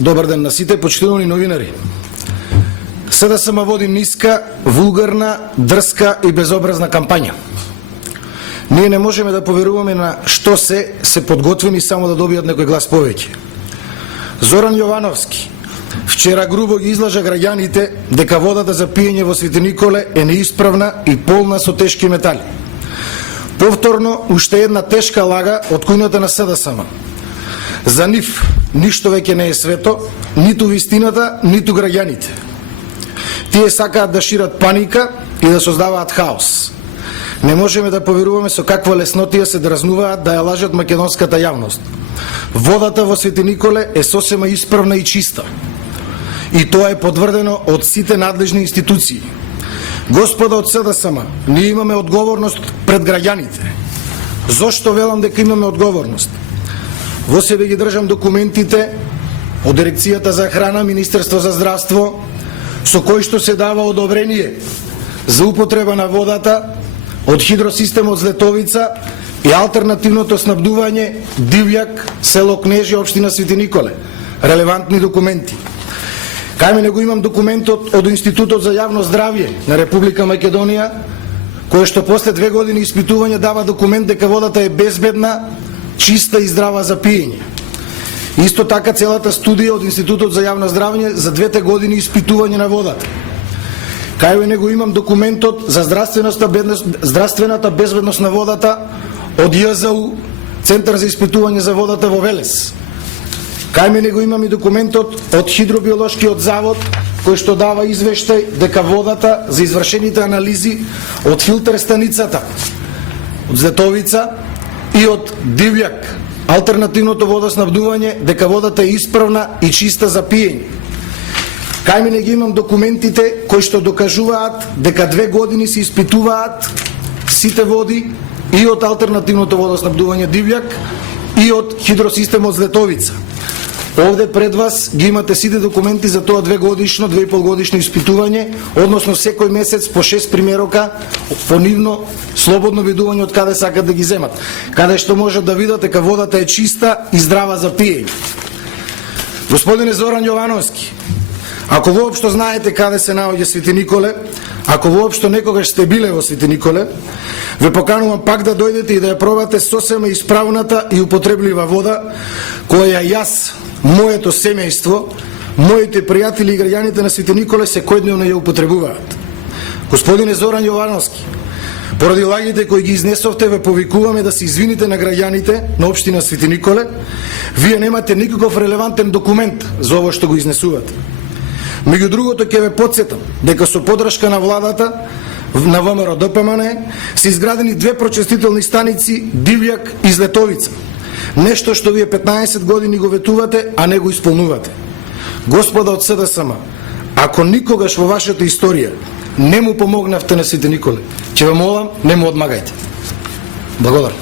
Добар ден на сите, почитувани новинари. СДСМ води ниска, вулгарна, дрска и безобразна кампања. Ние не можеме да поверуваме на што се подготвени само да добијат некој глас повеќе. Зоран Јовановски вчера грубо ги излажа граѓаните дека водата за пиење во Свети Николе е неисправна и полна со тешки метали. Повторно, уште една тешка лага од кујната на СДСМ. За нив ништо веќе не е свето, ниту вистината, ниту граѓаните. Тие сакаат да шират паника и да создаваат хаос. Не можеме да поверуваме со каква леснотија се дразнуваат да ја лажат македонската јавност. Водата во Свети Николе е сосема исправна и чиста. И тоа е потврдено од сите надлежни институции. Господа од СДСМ, ние имаме одговорност пред граѓаните. Зошто велам дека имаме одговорност? Во себе ги држам документите од Дирекцијата за храна, Министерство за здравство, со кој што се дава одобрение за употреба на водата од хидросистемот Злетовица и алтернативното снабдување Дивјак, село Кнежи, општина Свети Николе. Релевантни документи. Кај мене го имам документот од Институтот за јавно здравје на Република Македонија, кој што после 2 години испитување дава документ дека водата е безбедна, чиста и здрава за пиење. Исто така целата студија од Институтот за јавно здравје за 2 години испитување на водата. Кај мене го имам документот за здравствената безбедност на водата од ЈЗУ, Центар за испитување за водата во Велес. Кај мене го имам и документот од Хидробиолошкиот завод, кој што дава извештај дека водата за извршените анализи од филтер станицата од Злетовица и од Дивјак, алтернативното водоснабдување, дека водата е исправна и чиста за пиење. Кај мене ги имам документите кои што докажуваат дека 2 години се испитуваат сите води и од алтернативното водоснабдување Дивјак и од хидросистемот Злетовица. Овде пред вас ги имате сите документи за тоа 2,5 годишно испитување, односно секој месец по 6 примерока по нивно слободно видување од каде сакат да ги земат, каде што можат да видат дека водата е чиста и здрава за пиење. Господине Зоран Јовановски, ако воопшто знаете каде се наоѓа Свети Николе, ако воопшто некогаш сте биле во Свети Николе, ве поканувам пак да дојдете и да ја пробате сосема исправната и употреблива вода, која јас, моето семејство, моите пријатели и граѓаните на Свети Николе секојдневно ја употребуваат. Господине Зоран Јовановски, поради лагите кои ги изнесовте, ве повикуваме да се извините на граѓаните на општина Свети Николе. Вие немате никаков релевантен документ за ово што го изнесувате. Меѓу другото, ќе ве потсетам дека со подршка на владата на ВМРО ДПМН се изградени 2 прочистителни станици Дивјак и Злетовица. Нешто што вие 15 години го ветувате, а не го исполнувате. Господа од СДСМ, ако никогаш во вашата историја не му помогнавте на Свети Николе, ќе ве молам, не му одмагајте. Благодарам.